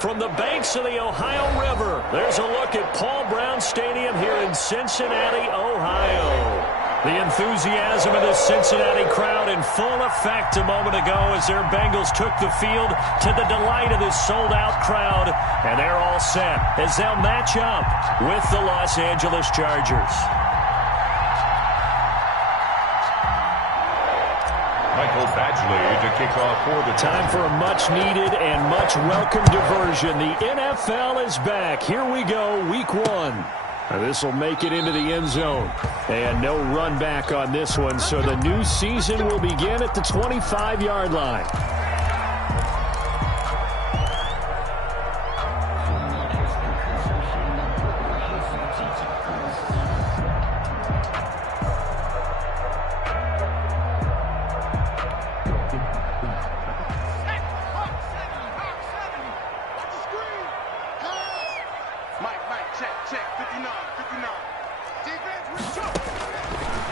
From the banks of the Ohio River, there's a look at Paul Brown Stadium here in Cincinnati, Ohio. The enthusiasm of this Cincinnati crowd in full effect a moment ago as their Bengals took the field to the delight of this sold-out crowd. And they're all set as they'll match up with the Los Angeles Chargers. Michael Badgley to kick off for the time for a much-needed and much-welcome diversion. The NFL is back. Here we go, Week 1. This will make it into the end zone. And no run back on this one, so the new season will begin at the 25-yard line.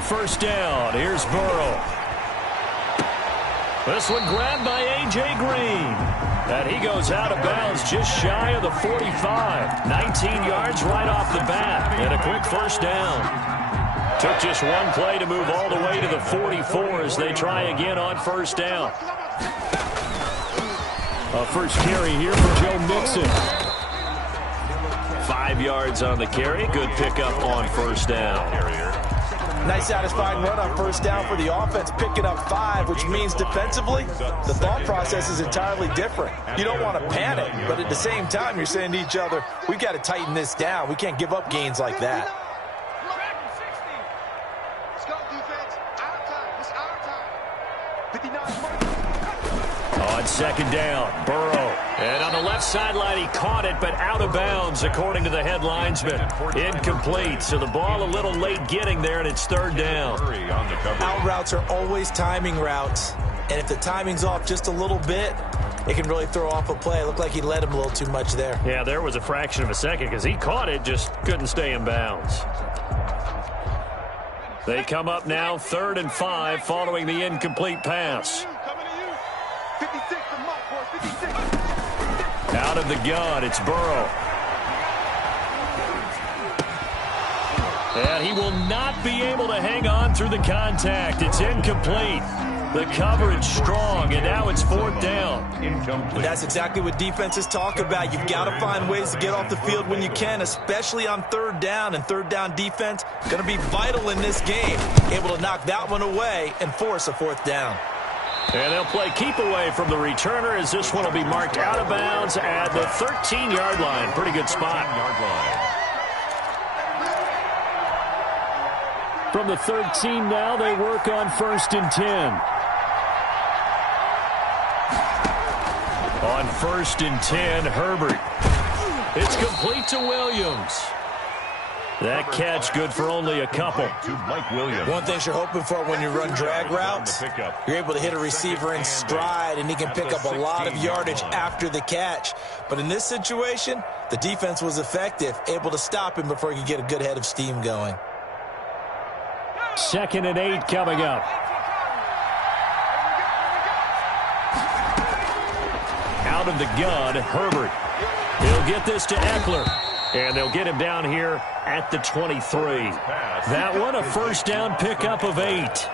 First down, here's Burrow. This one grabbed by A.J. Green. And he goes out of bounds just shy of the 45. 19 yards right off the bat. And a quick first down. Took just one play to move all the way to the 44 as they try again on first down. A first carry here for Joe Mixon. 5 yards on the carry. Good pickup on first down. Nice satisfying run on first down for the offense, picking up 5, which means defensively, the thought process is entirely different. You don't want to panic, but at the same time, you're saying to each other, we've got to tighten this down. We can't give up gains like that. On second down, Burrow. And on the left sideline, he caught it, but out of bounds, according to the head linesman. Incomplete, so the ball a little late getting there, and it's third down. Out routes are always timing routes, and if the timing's off just a little bit, it can really throw off a play. It looked like he led him a little too much there. Yeah, there was a fraction of a second because he caught it, just couldn't stay in bounds. They come up now, 3rd and 5, following the incomplete pass. Out of the gun, it's Burrow. And he will not be able to hang on through the contact. It's incomplete. The coverage strong, and now it's 4th down. And that's exactly what defenses talk about. You've got to find ways to get off the field when you can, especially on 3rd down. And 3rd down defense going to be vital in this game. Able to knock that one away and force a 4th down. And they'll play keep away from the returner as this one will be marked out of bounds at the 13-yard line. Pretty good spot. From the 13 now, they work on 1st and 10. On 1st and 10, Herbert. It's complete to Williams. That catch good for only a couple. One thing you're hoping for when you run drag routes, you're able to hit a receiver in stride, and he can pick up a lot of yardage after the catch. But in this situation, the defense was effective, able to stop him before he could get a good head of steam going. 2nd and 8 coming up. Out of the gun, Herbert. He'll get this to Eckler. And they'll get him down here at the 23. That one, a first down pickup of 8.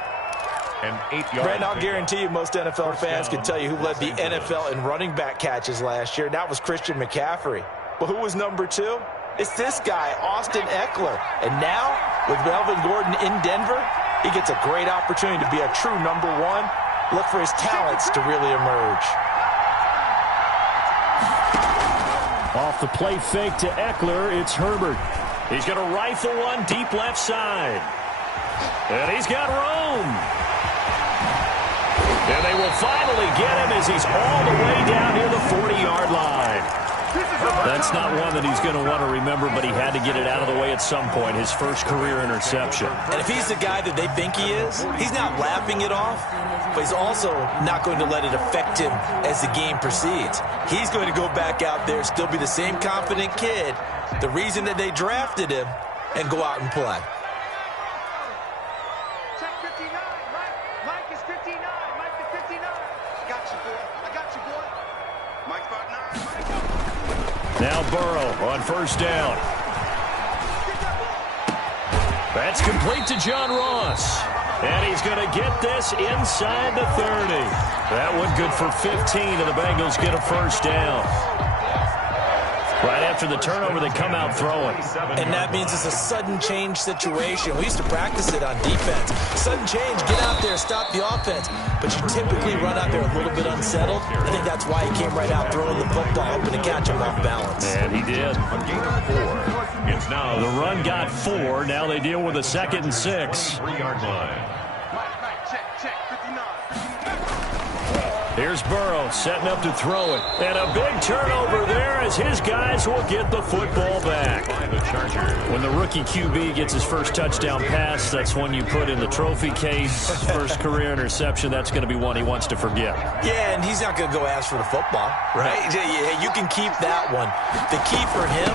Brandon, I'll guarantee you most NFL fans can tell you who led the NFL in running back catches last year. That was Christian McCaffrey. But who was number 2? It's this guy, Austin Eckler. And now, with Melvin Gordon in Denver, he gets a great opportunity to be a true number 1. Look for his talents to really emerge. Off the play fake to Eckler, it's Herbert. He's going to rifle one deep left side. And he's got room. And they will finally get him as he's all the way down near the 40-yard line. That's not one that he's going to want to remember, but he had to get it out of the way at some point, his first career interception. And if he's the guy that they think he is, he's not laughing it off, but he's also not going to let it affect him as the game proceeds. He's going to go back out there, still be the same confident kid, the reason that they drafted him, and go out and play. Check 59, Mike is 59, Mike is 59. I got you, boy. I got you, boy. Mike 59, Mike. Now Burrow on first down. That's complete to John Ross. And he's going to get this inside the 30. That one good for 15, and the Bengals get a first down. Right after the turnover, they come out throwing. And that means it's a sudden change situation. We used to practice it on defense. Sudden change, get out there, stop the offense. But you typically run out there a little bit unsettled. I think that's why he came right out throwing the football, hoping to catch him off balance. And he did. A gain of 4. It's now The run got 4. Now they deal with a 2nd and 6. 3-yard line. Check, 59. Here's Burrow setting up to throw it. And a big turnover there as his guys will get the football back. By the Chargers. When the rookie QB gets his first touchdown pass, that's one you put in the trophy case. First career interception, that's going to be one he wants to forget. Yeah, and he's not going to go ask for the football, right? Yeah, you can keep that one. The key for him,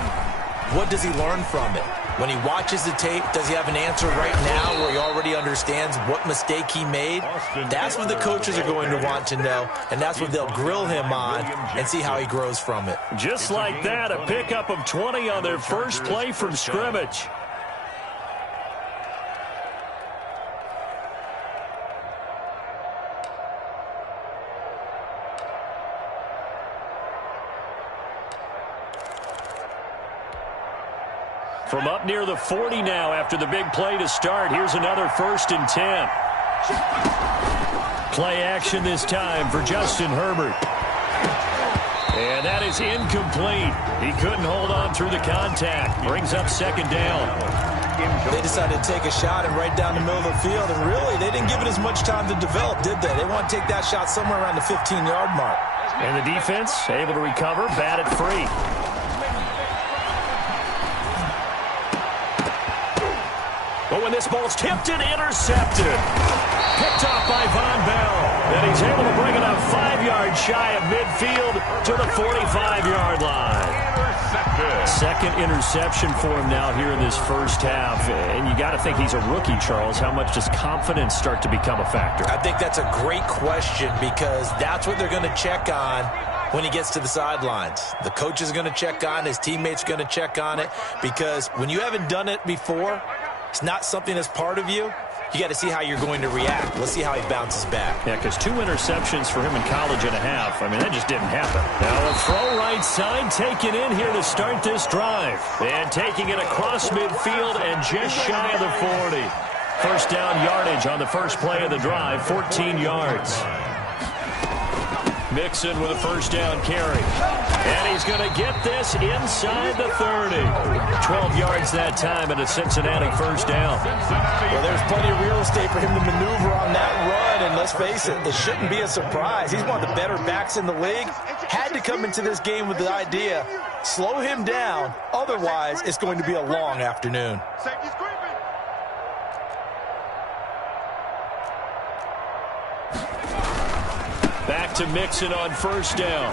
what does he learn from it? When he watches the tape, does he have an answer right now where he already understands what mistake he made? That's what the coaches are going to want to know, and that's what they'll grill him on and see how he grows from it. Just like that, a pickup of 20 on their first play from scrimmage. From up near the 40 now after the big play to start. Here's another 1st and 10. Play action this time for Justin Herbert. And that is incomplete. He couldn't hold on through the contact. Brings up 2nd down. They decided to take a shot and right down the middle of the field, and really, they didn't give it as much time to develop, did they? They want to take that shot somewhere around the 15-yard mark. And the defense able to recover, bat it free. But when this ball's tipped and intercepted, picked off by Von Bell, and he's able to bring it up 5 yards shy of midfield to the 45-yard line. Second interception for him now here in this first half. And you got to think he's a rookie, Charles. How much does confidence start to become a factor? I think that's a great question because that's what they're going to check on when he gets to the sidelines. The coach is going to check on, his teammates are going to check on it, because when you haven't done it before, it's not something that's part of you. You got to see how you're going to react. Let's see how he bounces back. Yeah, because 2 interceptions for him in college and a half. I mean, that just didn't happen. Now a throw right side taken in here to start this drive. And taking it across midfield and just shy of the 40. First down yardage on the first play of the drive, 14 yards. Mixon with a first down carry. And he's going to get this inside the 30. 12 yards that time and a Cincinnati first down. Well, there's plenty of real estate for him to maneuver on that run. And let's face it, it shouldn't be a surprise. He's one of the better backs in the league. Had to come into this game with the idea, slow him down. Otherwise, it's going to be a long afternoon. Back to Mixon on first down.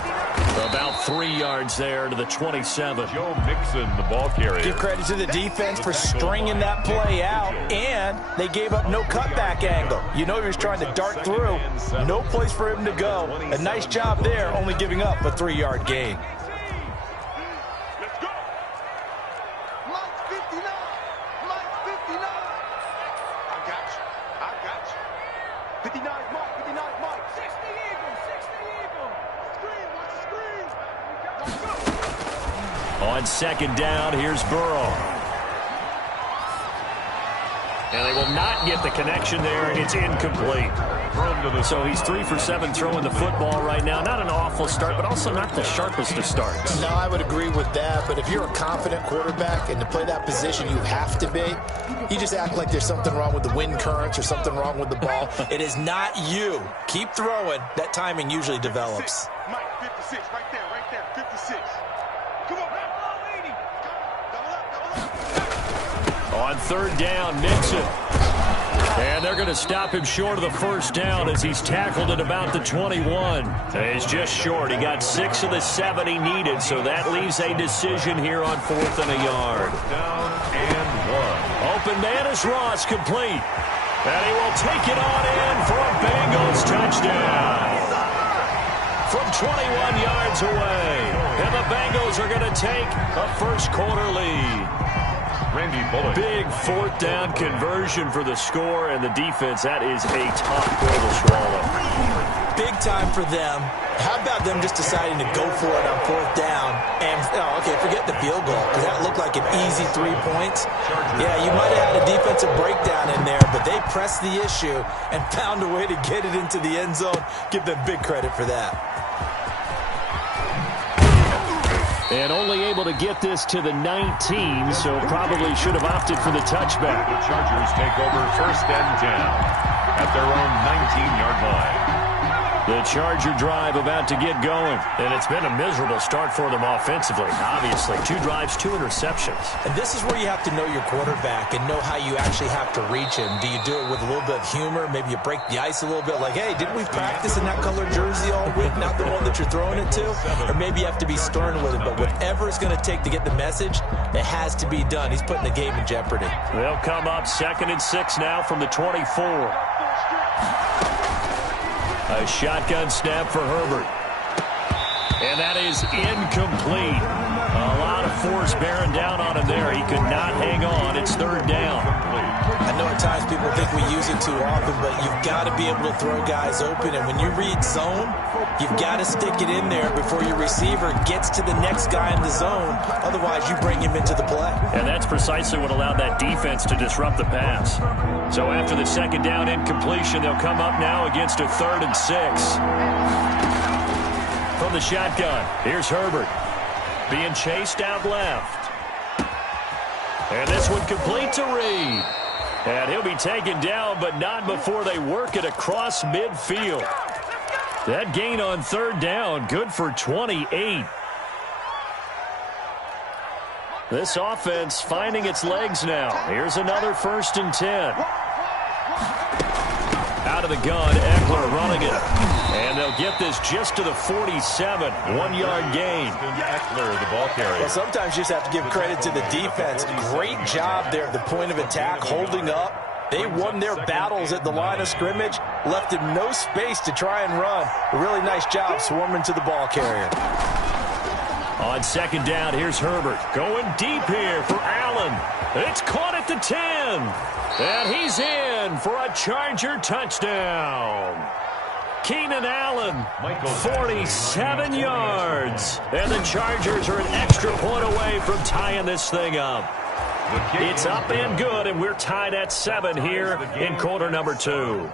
About 3 yards there to the 27. Joe Mixon, the ball carrier. Give credit to the defense for stringing that play out, and they gave up no cutback angle. You know he was trying to dart through. No place for him to go. A nice job there, only giving up a 3-yard gain. Let's go. Mike 59. Mike 59. I got you. 59 Mike. 59 Mike. 60 Eagle. 60 Eagle. Screen. Watch the screen. Let's go. On second down, here's Burrow. And they will not get the connection there. It's incomplete. So he's 3 for 7 throwing the football right now. Not an awful start, but also not the sharpest of starts. No, I would agree with that. But if you're a confident quarterback and to play that position, you have to be. You just act like there's something wrong with the wind currents or something wrong with the ball. It is not you. Keep throwing. That timing usually develops. Mike 56. Right there. 56. Come on. Double up. On third down, Mixon. And they're going to stop him short of the first down as he's tackled at about the 21. He's just short. He got 6 of the 7 he needed, so that leaves a decision here on 4th and a yard. Down and 1. Open man is Ross, complete. And he will take it on in for a Bengals touchdown. from 21 yards away. And the Bengals are going to take a first-quarter lead. Big fourth down conversion for the score, and the defense, that is a tough pill to swallow. Big time for them. How about them just deciding to go for it on fourth down? And, okay, forget the field goal, because that looked like an easy 3 points. Yeah, you might have had a defensive breakdown in there, but they pressed the issue and found a way to get it into the end zone. Give them big credit for that. And only able to get this to the 19, so probably should have opted for the touchback. The Chargers take over first and 10 at their own 19-yard line. The Charger drive about to get going. And it's been a miserable start for them offensively. Obviously, 2 drives, 2 interceptions. And this is where you have to know your quarterback and know how you actually have to reach him. Do you do it with a little bit of humor? Maybe you break the ice a little bit like, hey, didn't we practice in that colored jersey all week? Not the one that you're throwing it to? Or maybe you have to be stern with him. But whatever it's going to take to get the message, it has to be done. He's putting the game in jeopardy. They'll come up 2nd and 6 now from the 24. A shotgun snap for Herbert. And that is incomplete. A lot of force bearing down on him there. He could not hang on. It's 3rd down. I know at times people think we use it too often, but you've got to be able to throw guys open. And when you read zone, you've got to stick it in there before your receiver gets to the next guy in the zone. Otherwise, you bring him into the play. And that's precisely what allowed that defense to disrupt the pass. So after the 2nd down incompletion, they'll come up now against a 3rd and 6. From the shotgun, here's Herbert. Being chased out left. And this one complete to Reed. And he'll be taken down, but not before they work it across midfield. That gain on 3rd down, good for 28. This offense finding its legs now. Here's another 1st and 10. Out of the gun, Eckler running it. And they'll get this just to the 47. 1-yard gain. Eckler, the ball carrier. Well, sometimes you just have to give credit to the defense. Great job there at the point of attack, holding up. They won their battles at the line of scrimmage, left him no space to try and run. A really nice job swarming to the ball carrier. On 2nd down, here's Herbert. Going deep here for Allen. It's caught at the 10. And he's in for a Charger touchdown. Keenan Allen, 47 yards. And the Chargers are an extra point away from tying this thing up. It's up and good, and we're tied at 7 here in quarter number 2.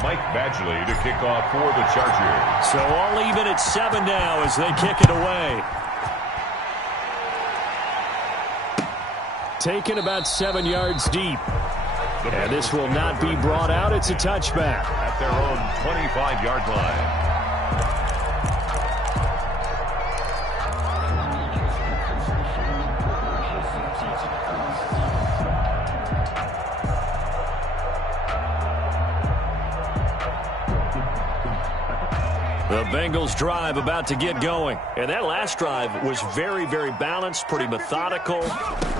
Mike Badgley to kick off for the Chargers. So all even at 7 now as they kick it away. Taken about 7 yards deep. And this will not be brought out. It's a touchback. At their own 25-yard line. The Bengals drive about to get going. And that last drive was very, very balanced, pretty methodical.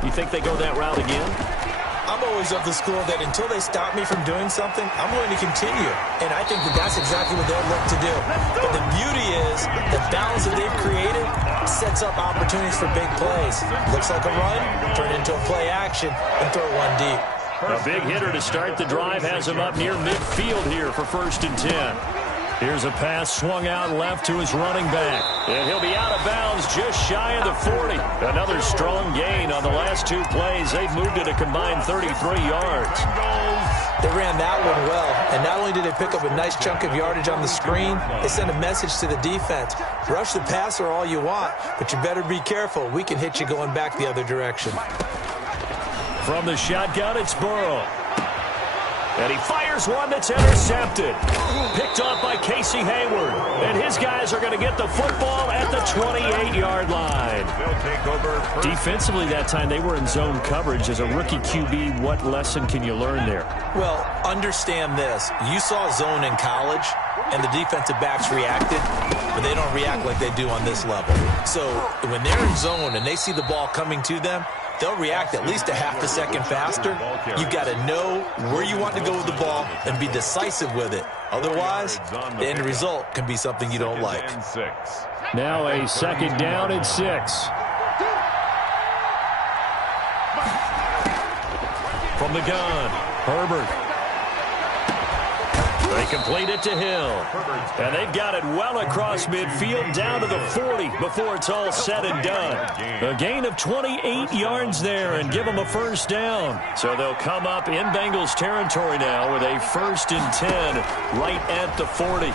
You think they go that route again? I'm always of the school that until they stop me from doing something, I'm going to continue. And I think that that's exactly what they'll look to do. But the beauty is the balance that they've created sets up opportunities for big plays. Looks like a run, turn into a play action, and throw one deep. A big hitter to start the drive has him up near midfield here for 1st and 10. Here's a pass swung out left to his running back. And he'll be out of bounds just shy of the 40. Another strong gain on the last 2 plays. They've moved it a combined 33 yards. They ran that one well. And not only did they pick up a nice chunk of yardage on the screen, they sent a message to the defense. Rush the passer all you want, but you better be careful. We can hit you going back the other direction. From the shotgun, it's Burrow. And he fires one that's intercepted. Picked off by Casey Hayward. And his guys are going to get the football at the 28-yard line. They'll take over. Defensively that time, they were in zone coverage. As a rookie QB, what lesson can you learn there? Well, understand this. You saw zone in college, and the defensive backs reacted, but they don't react like they do on this level. So when they're in zone and they see the ball coming to them, they'll react at least a half a second faster. You've got to know where you want to go with the ball and be decisive with it. Otherwise, the end result can be something you don't like. Now a second down and 6. From the gun, Herbert. They complete it to Hill. And they've got it well across midfield down to the 40 before it's all said and done. A gain of 28 yards there and give them a first down. So they'll come up in Bengals territory now with a 1st and 10 right at the 40.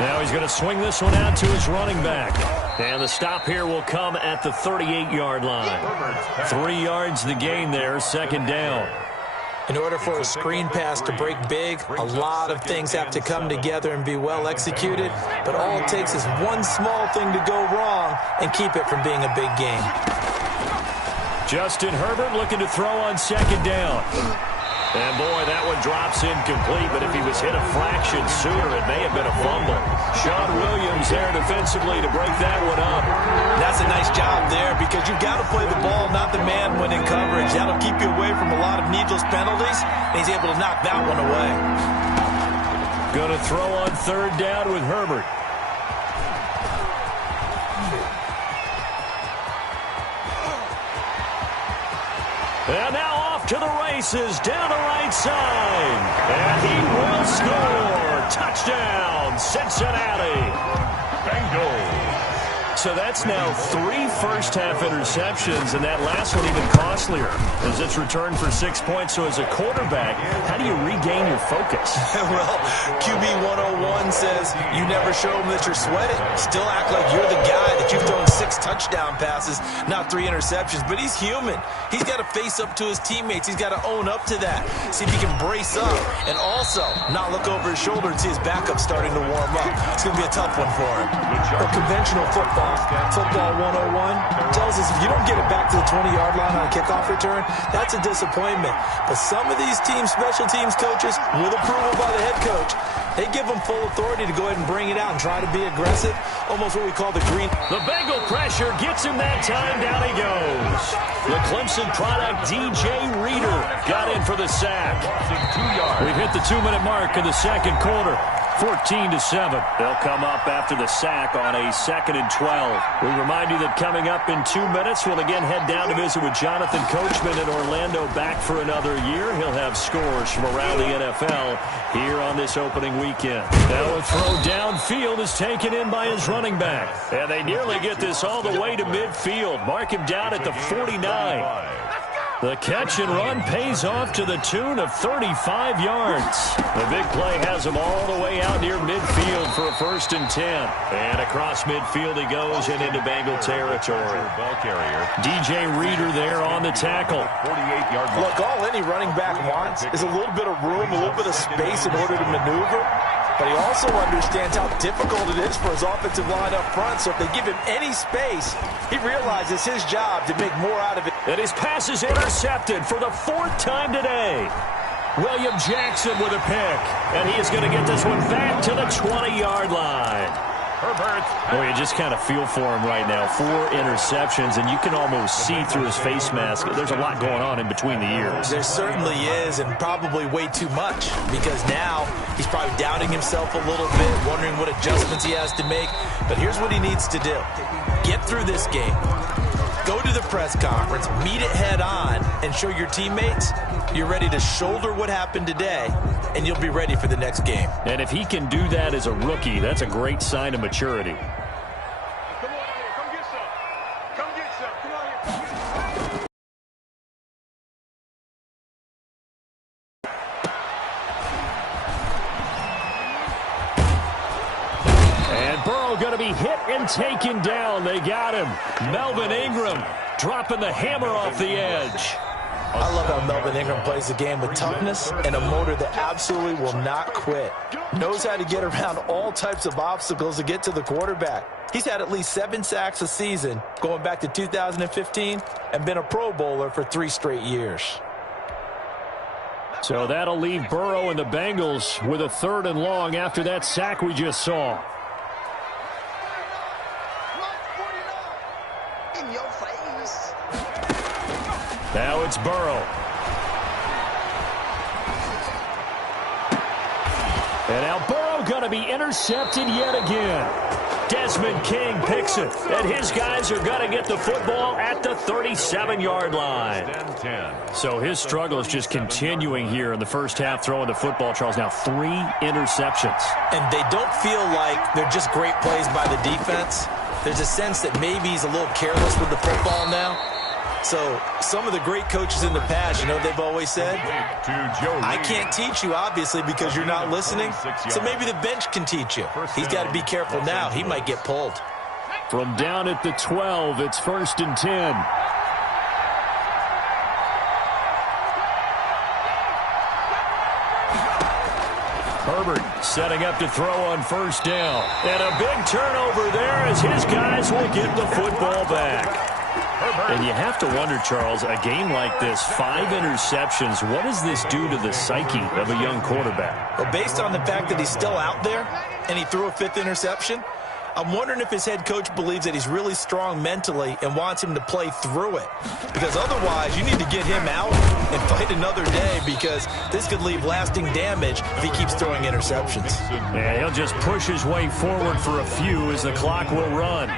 Now he's going to swing this one out to his running back. And the stop here will come at the 38-yard line. 3 yards the gain there, second down. In order for a screen pass to break big, a lot of things have to come together and be well executed. But all it takes is one small thing to go wrong and keep it from being a big game. Justin Herbert looking to throw on second down. And, boy, that one drops incomplete, but if he was hit a fraction sooner, it may have been a fumble. Sean Williams there defensively to break that one up. That's a nice job there because you've got to play the ball, not the man when in coverage. That'll keep you away from a lot of needless penalties, and he's able to knock that one away. Going to throw on third down with Herbert. And now off to the races, down the right side. And he will score. Touchdown, Cincinnati. Bengals. So that's now 3 first-half interceptions, and that last one even costlier as it's returned for 6 points. So as a quarterback, how do you regain your focus? Well, QB 101 says you never show them that you're sweating. Still act like you're the guy that you've thrown 6 touchdown passes, not 3 interceptions. But he's human. He's got to face up to his teammates. He's got to own up to that. See if he can brace up and also not look over his shoulder and see his backup starting to warm up. It's going to be a tough one for him. But conventional football 101 tells us if you don't get it back to the 20-yard line on a kickoff return, that's a disappointment. But some of these teams, special teams coaches, with approval by the head coach, they give them full authority to go ahead and bring it out and try to be aggressive, almost what we call the green. The Bengal pressure gets him that time. Down he goes. The Clemson product, DJ Reader, got in for the sack. We've hit the 2-minute mark in the second quarter. 14-7. They'll come up after the sack on a 2nd and 12. We remind you that coming up in 2 minutes, we'll again head down to visit with Jonathan Coachman in Orlando, back for another year. He'll have scores from around the NFL here on this opening weekend. Now a throw downfield is taken in by his running back. And they nearly get this all the way to midfield. Mark him down at the 49. The catch and run pays off to the tune of 35 yards. The big play has him all the way out near midfield for a 1st and 10. And across midfield he goes and into Bengal territory. DJ Reader there on the tackle. 48-yard line. Look, all any running back wants is a little bit of room, a little bit of space in order to maneuver. But he also understands how difficult it is for his offensive line up front. So if they give him any space, he realizes his job to make more out of it. And his pass is intercepted for the 4th time today. William Jackson with a pick. And he is going to get this one back to the 20-yard line. Herbert. Boy, you just kind of feel for him right now. 4 interceptions, and you can almost see through his face mask. There's a lot going on in between the ears. There certainly is, and probably way too much, because now he's probably doubting himself a little bit, wondering what adjustments he has to make. But here's what he needs to do. Get through this game. Go to the press conference, meet it head on, and show your teammates you're ready to shoulder what happened today, and you'll be ready for the next game. And if he can do that as a rookie, that's a great sign of maturity. Come on here. Come get some. Come get some. Come on here. And Burrow going to be hit and taken down. They got him. Melvin Ingram dropping the hammer off the edge. I love how Melvin Ingram plays the game with toughness and a motor that absolutely will not quit. Knows how to get around all types of obstacles to get to the quarterback. He's had at least 7 sacks a season going back to 2015 and been a Pro Bowler for 3 straight years. So that'll leave Burrow and the Bengals with a 3rd and long after that sack we just saw. It's Burrow. And now Burrow going to be intercepted yet again. Desmond King picks it, and his guys are going to get the football at the 37-yard line. So his struggle is just continuing here in the first half, throwing the football, Charles. Now 3 interceptions. And they don't feel like they're just great plays by the defense. There's a sense that maybe he's a little careless with the football now. So some of the great coaches in the past, you know what they've always said? I can't teach you, obviously, because you're not listening. So maybe the bench can teach you. He's got to be careful now. He might get pulled. From down at the 12, it's 1st and 10. Herbert setting up to throw on 1st down. And a big turnover there as his guys will get the football back. And you have to wonder, Charles, a game like this, 5 interceptions, what does this do to the psyche of a young quarterback? Well, based on the fact that he's still out there and he threw a 5th interception, I'm wondering if his head coach believes that he's really strong mentally and wants him to play through it. Because otherwise, you need to get him out and fight another day, because this could leave lasting damage if he keeps throwing interceptions. Yeah, he'll just push his way forward for a few as the clock will run.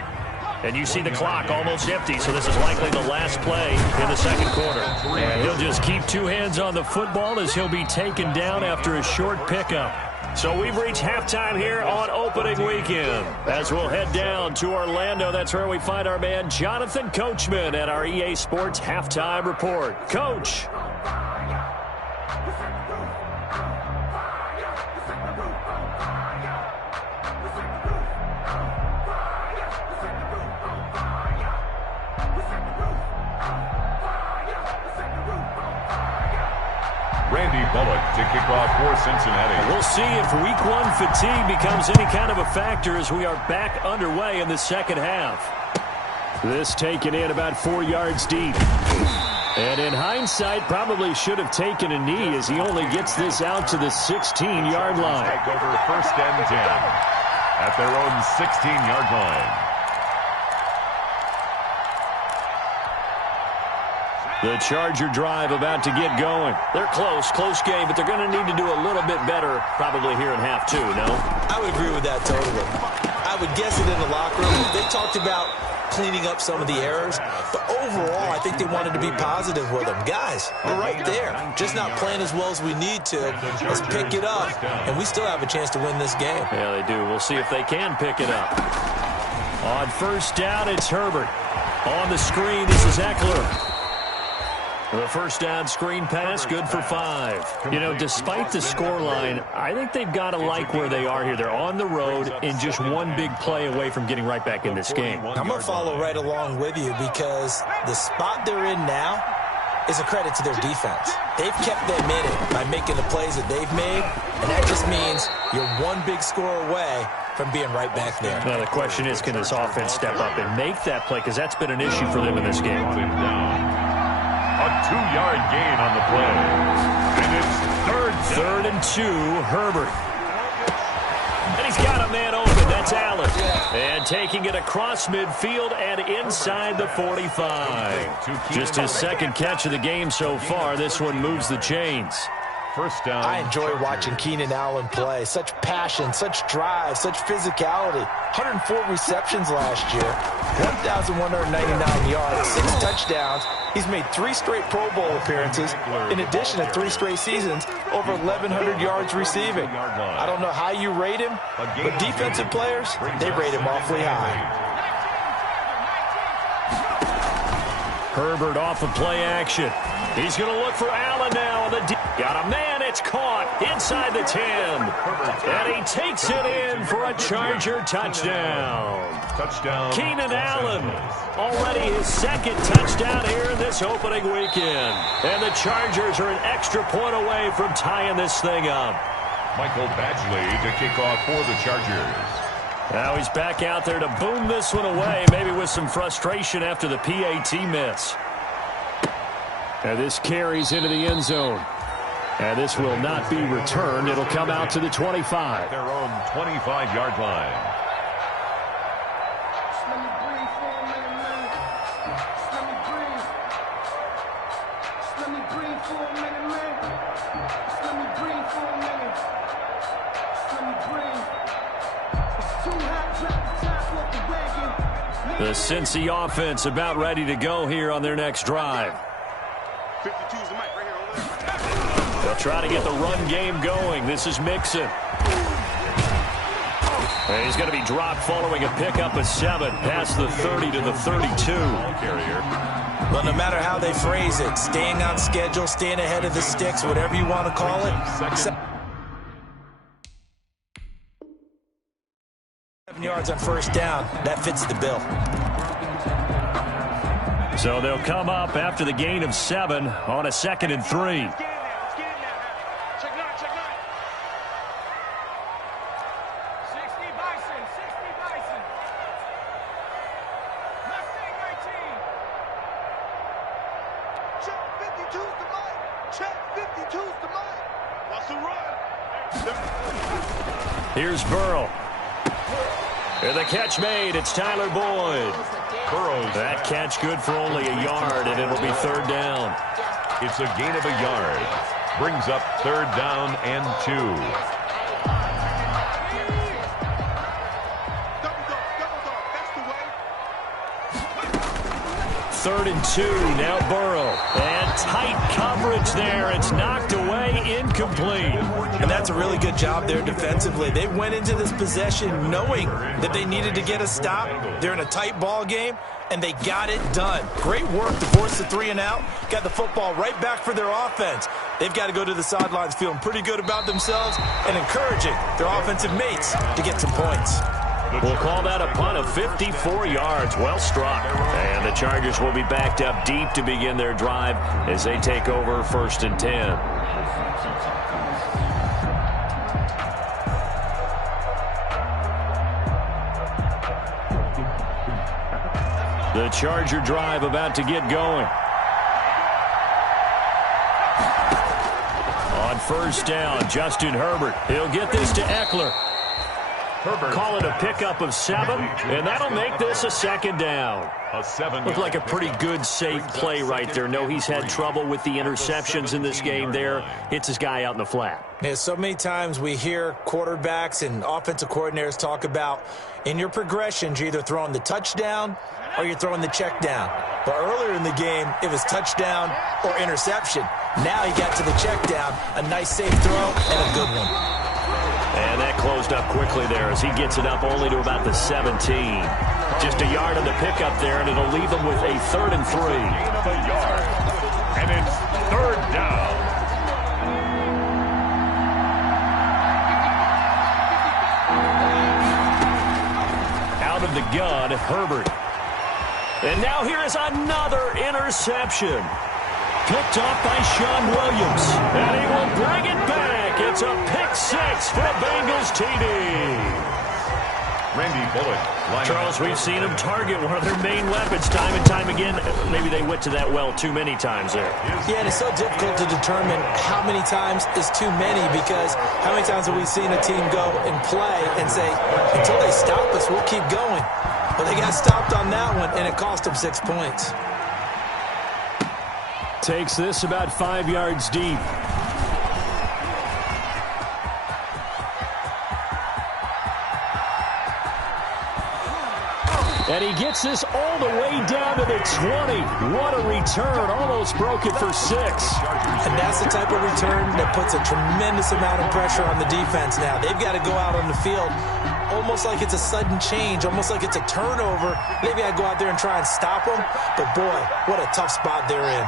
And you see the clock almost empty, so this is likely the last play in the second quarter. And he'll just keep 2 hands on the football as he'll be taken down after a short pickup. So we've reached halftime here on opening weekend. As we'll head down to Orlando, that's where we find our man Jonathan Coachman at our EA Sports Halftime Report. Coach. To kick off for Cincinnati. We'll see if week 1 fatigue becomes any kind of a factor as we are back underway in the second half. This taken in about 4 yards deep. And in hindsight, probably should have taken a knee as he only gets this out to the 16-yard line. Take over 1st and 10 at their own 16-yard line. The Charger drive about to get going. They're close game, but they're going to need to do a little bit better probably here in half 2, no? I would agree with that totally. I would guess it in the locker room. They talked about cleaning up some of the errors, but overall, I think they wanted to be positive with them. Guys, we're right there. Just not playing as well as we need to. Let's pick it up, and we still have a chance to win this game. Yeah, they do. We'll see if they can pick it up. On 1st down, it's Herbert. On the screen, this is Eckler. The 1st down screen pass, good for 5. You know, despite the scoreline, I think they've got to like where they are here. They're on the road and just one big play away from getting right back in this game. I'm going to follow right along with you, because the spot they're in now is a credit to their defense. They've kept them in it by making the plays that they've made, and that just means you're one big score away from being right back there. Now, the question is, can this offense step up and make that play? Because that's been an issue for them in this game. A 2-yard gain on the play. And it's 3rd and 2, Herbert. And he's got a man open. That's Allen. And taking it across midfield and inside the 45. Just his 2nd catch of the game so far. This one moves the chains. 1st down. I enjoy watching Keenan Allen play. Such passion, such drive, such physicality. 104 receptions last year, 1,199 yards, 6 touchdowns. He's made 3 straight Pro Bowl appearances, in addition to 3 straight seasons, over 1,100 yards receiving. I don't know how you rate him, but defensive players, they rate him awfully high. Herbert off of play action. He's going to look for Allen now. Got a man. It's caught inside the 10. And he takes it in for a Charger touchdown. Keenan Allen, already his 2nd touchdown here in this opening weekend. And the Chargers are an extra point away from tying this thing up. Michael Badgley to kick off for the Chargers. Now he's back out there to boom this one away, maybe with some frustration after the PAT miss. And this carries into the end zone. And this will not be returned. It'll come out to the 25. Their own 25-yard line. The Cincy offense about ready to go here on their next drive. 52's the mic right here over there. They'll try to get the run game going. This is Mixon. And he's going to be dropped following a pickup of 7 past the 30 to the 32. Well, no matter how they phrase it, staying on schedule, staying ahead of the sticks, whatever you want to call it. 7 yards on first down. That fits the bill. So they'll come up after the gain of 7 on a 2nd and 3. Here's Burrow. And the catch made. It's Tyler Boyd. That catch good for only a yard, and it'll be 3rd down. It's a gain of a yard. Brings up 3rd down and 2. 3rd and 2. Now Burrow. And tight coverage there. It's knocked away, incomplete. And that's a really good job there defensively. They went into this possession knowing that they needed to get a stop. They're in a tight ball game, and they got it done. Great work to force the 3 and out. Got the football right back for their offense. They've got to go to the sidelines feeling pretty good about themselves and encouraging their offensive mates to get some points. We'll call that a punt of 54 yards. Well struck. And the Chargers will be backed up deep to begin their drive as they take over 1st and 10. The Charger drive about to get going. On 1st down, Justin Herbert. He'll get this to Eckler. Call it a pickup of 7, and that'll make this a 2nd down. Looked like a pretty good, safe play right there. No, he's had trouble with the interceptions in this game there. Hits his guy out in the flat. Yeah, so many times we hear quarterbacks and offensive coordinators talk about in your progressions, you're either throwing the touchdown or you're throwing the check down. But earlier in the game, it was touchdown or interception. Now he got to the check down, a nice safe throw and a good one. And that closed up quickly there as he gets it up only to about the 17. Just a yard on the pickup there, and it'll leave him with a 3rd and 3. A yard. And it's 3rd down. Out of the gun, Herbert. And now here is another interception. Picked off by Sean Williams. And he will bring it back. It's a pick-6 for the Bengals TD. Randy Bullock. Charles, we've seen him target one of their main weapons time and time again. Maybe they went to that well too many times there. Yeah, and it's so difficult to determine how many times is too many, because how many times have we seen a team go and play and say, until they stop us, we'll keep going. But they got stopped on that one, and it cost them 6 points. Takes this about 5 yards deep. And he gets this all the way down to the 20. What a return. Almost broke it for 6. And that's the type of return that puts a tremendous amount of pressure on the defense now. They've got to go out on the field almost like it's a sudden change, almost like it's a turnover. Maybe I go out there and try and stop them. But, boy, what a tough spot they're in.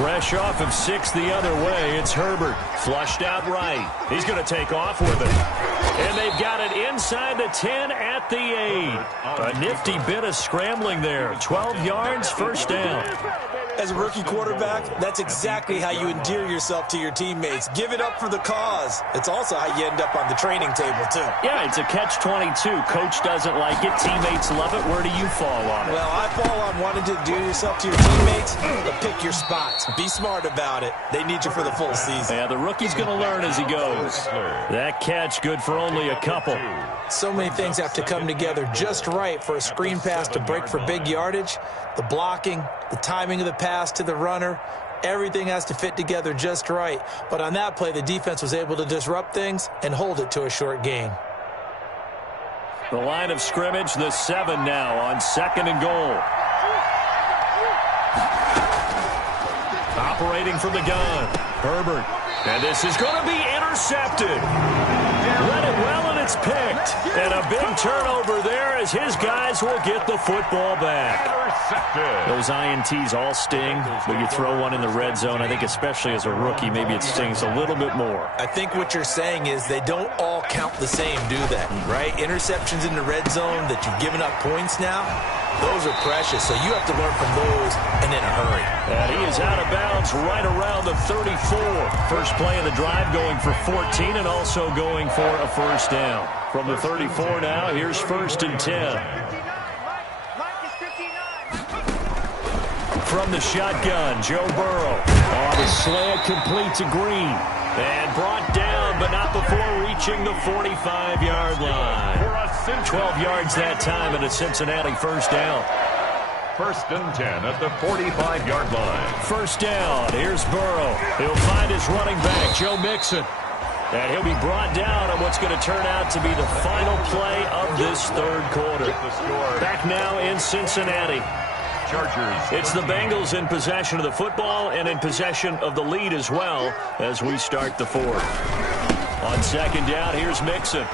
Fresh off of 6 the other way, it's Herbert. Flushed out right. He's going to take off with it. And they've got it inside the 10 at the 8. A nifty bit of scrambling there. 12 yards, 1st down. As a rookie quarterback, that's exactly how you endear yourself to your teammates. Give it up for the cause. It's also how you end up on the training table, too. Yeah, it's a catch-22. Coach doesn't like it. Teammates love it. Where do you fall on it? Well, I fall on wanting to endear yourself to your teammates, but pick your spots. Be smart about it. They need you for the full season. Yeah, the rookie's going to learn as he goes. That catch good for only a couple. So many things have to come together just right for a screen pass to break for big yardage. The blocking, the timing of the pass to the runner, everything has to fit together just right. But on that play, the defense was able to disrupt things and hold it to a short gain. The line of scrimmage, the 7 now on 2nd and goal. Operating from the gun, Herbert. And this is going to be intercepted. Read it well, and it's picked. And a big turnover there as his guys will get the football back. Those INTs all sting, but you throw one in the red zone, I think especially as a rookie, maybe it stings a little bit more. I think what you're saying is they don't all count the same, do they? Right? Interceptions in the red zone that you've given up points now, those are precious, so you have to learn from those and in a hurry. And he is out of bounds right around the 34. First play of the drive going for 14 and also going for a first down. From the 34 now, here's 1st and 10. From the shotgun, Joe Burrow. On the slant, complete to Green. And brought down, but not before reaching the 45-yard line. 12 yards that time and a Cincinnati first down. 1st and 10 at the 45-yard line. First down, here's Burrow. He'll find his running back, Joe Mixon. And he'll be brought down on what's going to turn out to be the final play of this third quarter. Back now in Cincinnati. Chargers. It's the Bengals in possession of the football and in possession of the lead as well as we start the fourth. On 2nd down, here's Mixon.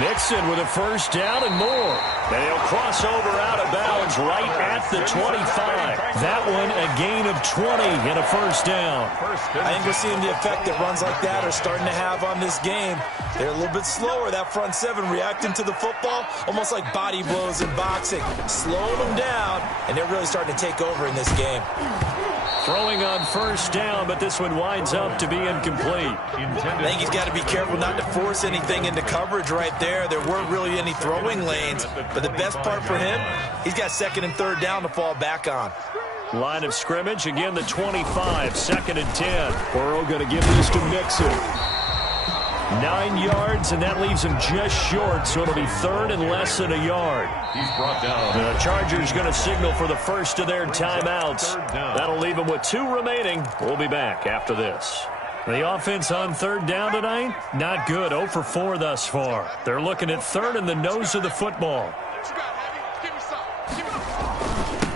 Mixon with a first down and more. And he'll cross over out of bounds right at the 25. That one a gain of 20 and a first down. I think we're seeing the effect that runs like that are starting to have on this game. They're a little bit slower, that front 7 reacting to the football, almost like body blows in boxing. Slowing them down, and they're really starting to take over in this game. Throwing on first down, but this one winds up to be incomplete. I think he's got to be careful not to force anything into coverage right there. There weren't really any throwing lanes, but the best part for him, he's got 2nd and 3rd down to fall back on. Line of scrimmage, again the 25, 2nd and 10. Burrow going to give this to Mixon. 9 yards, and that leaves him just short, so it'll be 3rd and less than a yard. He's brought down. The Chargers going to signal for the first of their timeouts. That'll leave them with 2 remaining. We'll be back after this. The offense on 3rd down tonight, not good. 0 for 4 thus far. They're looking at 3rd and the nose of the football.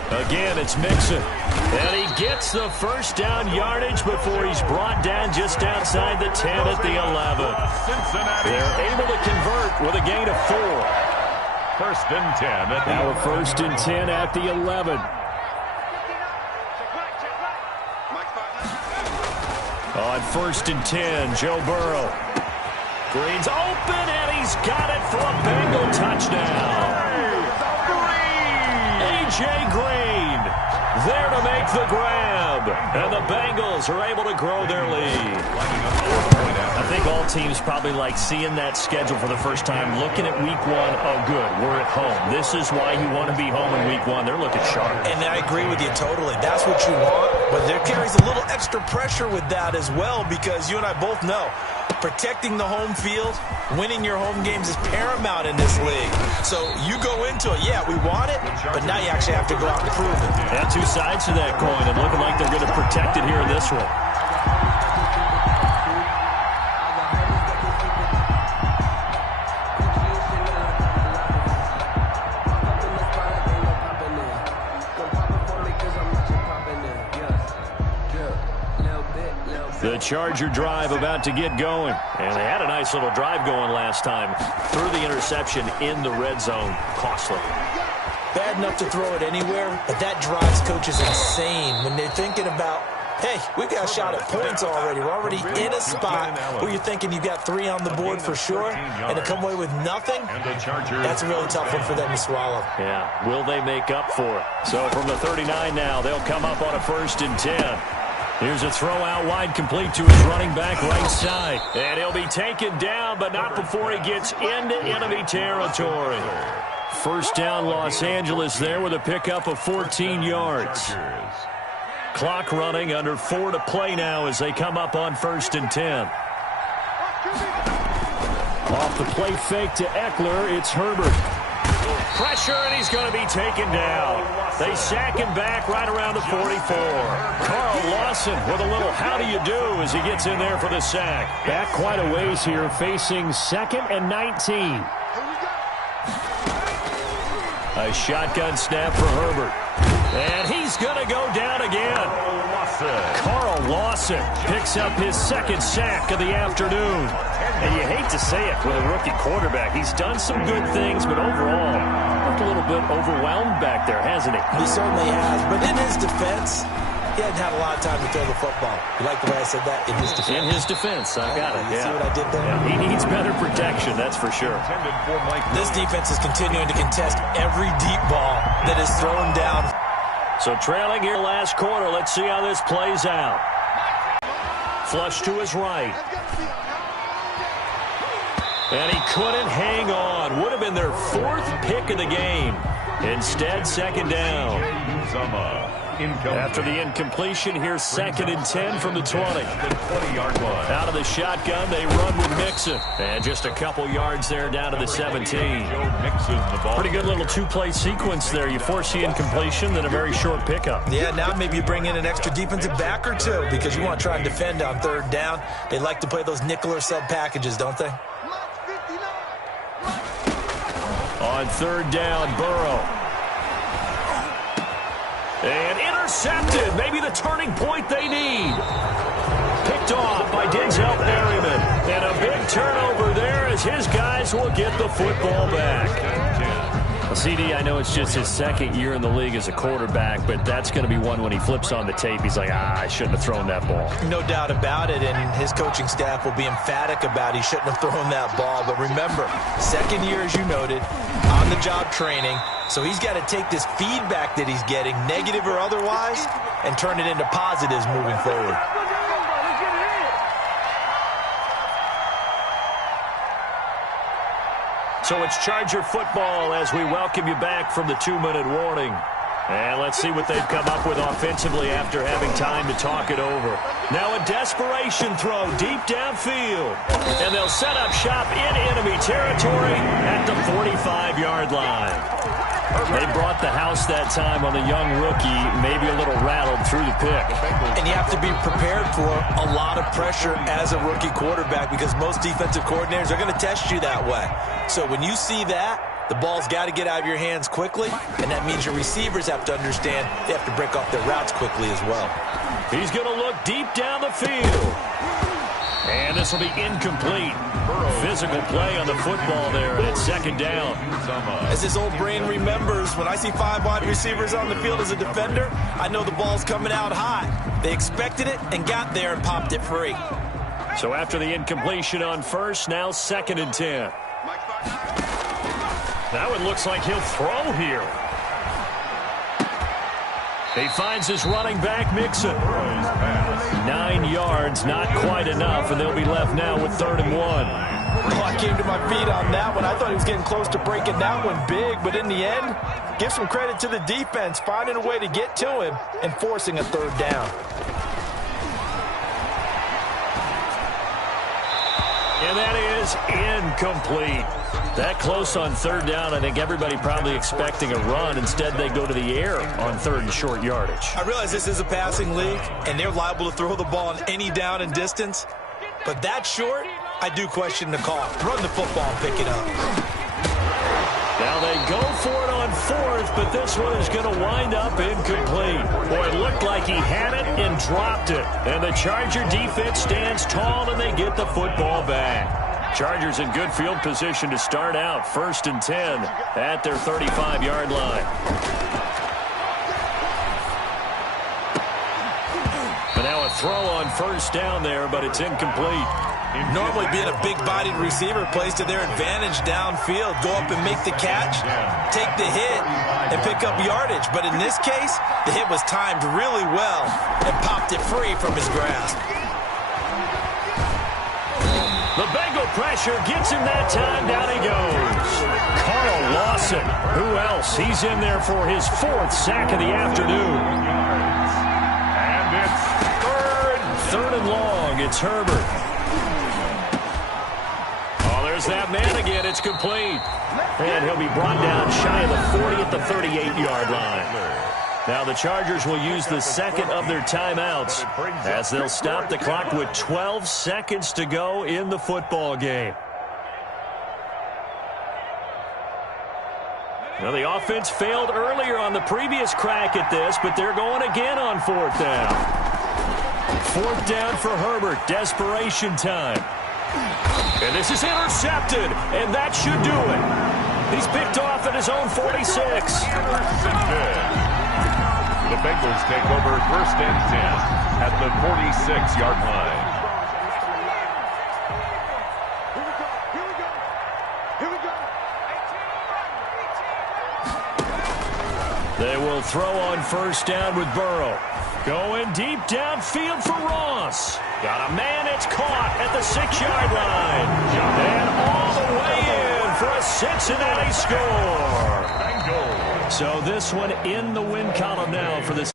Again, it's Mixon. And he gets the first down yardage before he's brought down just outside the 10 at the 11. They're able to convert with a gain of 4. 1st and 10. Now 1st and 10 at the 11. On 1st and 10, Joe Burrow. Green's open, and he's got it for a Bengal touchdown. A.J. Green there to make the grab. And the Bengals are able to grow their lead. I think all teams probably like seeing that schedule for the first time, looking at week 1. Oh, good, we're at home. This is why you want to be home in week 1. They're looking sharp. And I agree with you totally. That's what you want. But there carries a little extra pressure with that as well, because you and I both know protecting the home field, winning your home games is paramount in this league. So you go into it, yeah, we want it, but now you actually have to go out and prove it. And 2 sides to that coin, and looking like they're going to protect it here in this one. The Charger drive about to get going. And they had a nice little drive going last time. Threw the interception in the red zone. Costly. Bad enough to throw it anywhere, but that drives coaches insane when they're thinking about Hey, we've got a shot at points already. We're already in a spot where you're thinking you got 3 on the board for sure, and to come away with nothing, that's a really tough one for them to swallow. Yeah, will they make up for it? So from the 39 now, they'll come up on a 1st and 10. Here's a throw out wide, complete to his running back right side. And he'll be taken down, but not before he gets into enemy territory. 1st down, Los Angeles there with a pickup of 14 yards. Clock running, under 4 to play now as they come up on 1st and 10. Off the play fake to Eckler, it's Herbert. Pressure, and he's going to be taken down. They sack him back right around the 44. Carl Lawson with a little how do you do as he gets in there for the sack. Back quite a ways here, facing 2nd and 19. A shotgun snap for Herbert. And he's going to go down again. Carl Lawson picks up his 2nd sack of the afternoon. And you hate to say it with a rookie quarterback. He's done some good things, but overall, looked a little bit overwhelmed back there, hasn't he? He certainly has. But in his defense, he hadn't had a lot of time to throw the football. You like the way I said that? In his defense. In his defense. I got it. You see what I did there? Yeah, he needs better protection, that's for sure. This defense is continuing to contest every deep ball that is thrown down. So trailing here last quarter. Let's see how this plays out. Flush to his right. And he couldn't hang on. Would have been their 4th pick of the game. Instead, 2nd down. After the incompletion, here's 2nd and 10 from the 20. Out of the shotgun, they run with Mixon. And just a couple yards there down to the 17. Pretty good little 2-play sequence there. You force the incompletion, then a very short pickup. Yeah, now maybe you bring in an extra defensive back or 2 because you want to try and defend on 3rd down. They like to play those nickel or sub packages, don't they? On 3rd down, Burrow. And intercepted. Maybe the turning point they need. Picked off by Denzel Perryman. And a big turnover there as his guys will get the football back. CD, I know it's just his 2nd year in the league as a quarterback, but that's going to be one when he flips on the tape. He's like, I shouldn't have thrown that ball. No doubt about it, and his coaching staff will be emphatic about he shouldn't have thrown that ball. But remember, 2nd year, as you noted, on-the-job training. So he's got to take this feedback that he's getting, negative or otherwise, and turn it into positives moving forward. So it's Charger football as we welcome you back from the 2-minute warning. And let's see what they've come up with offensively after having time to talk it over. Now a desperation throw deep downfield. And they'll set up shop in enemy territory at the 45-yard line. They brought the house that time on the young rookie, maybe a little rattled through the pick. And you have to be prepared for a lot of pressure as a rookie quarterback because most defensive coordinators are going to test you that way. So when you see that, the ball's got to get out of your hands quickly, and that means your receivers have to understand they have to break off their routes quickly as well. He's going to look deep down the field. And this will be incomplete. Physical play on the football there, and it's 2nd down. As this old brain remembers, when I see 5 wide receivers on the field as a defender, I know the ball's coming out hot. They expected it and got there and popped it free. So after the incompletion on 1st, now 2nd and 10. That one looks like he'll throw here. He finds his running back, Mixon. 9 yards, not quite enough, and they'll be left now with 3rd and 1. Oh, I came to my feet on that one. I thought he was getting close to breaking that one big, but in the end, give some credit to the defense, finding a way to get to him and forcing a 3rd down. And that is incomplete. That close on 3rd down, I think everybody probably expecting a run. Instead, they go to the air on 3rd and short yardage. I realize this is a passing league, and they're liable to throw the ball on any down and distance. But that short, I do question the call. Run the football and pick it up. Now they go for it on 4th, but this one is going to wind up incomplete. Boy, it looked like he had it and dropped it. And the Charger defense stands tall, and they get the football back. Chargers in good field position to start out. 1st and 10 at their 35-yard line. But now throw on first down there, but it's incomplete. Normally being a big-bodied receiver plays to their advantage downfield. Go up and make the catch, take the hit, and pick up yardage. But in this case, the hit was timed really well and popped it free from his grasp. The Bengal pressure gets him that time. Down he goes. Carl Lawson. Who else? He's in there for his 4th sack of the afternoon. And it's third and long. It's Herbert. There's that man again. It's complete. And he'll be brought down shy of the 40 at the 38-yard line. Now the Chargers will use the second of their timeouts as they'll stop the clock with 12 seconds to go in the football game. Now the offense failed earlier on the previous crack at this, but they're going again on 4th down. 4th down for Herbert. Desperation time. And this is intercepted, and that should do it. He's picked off at his own 46. The Bengals take over 1st and 10 at the 46-yard line. They will throw on first down with Burrow. Going deep downfield for Ross. Got a man, it's caught at the 6-yard line. And all the way in for a Cincinnati score. So this one in the win column now for this.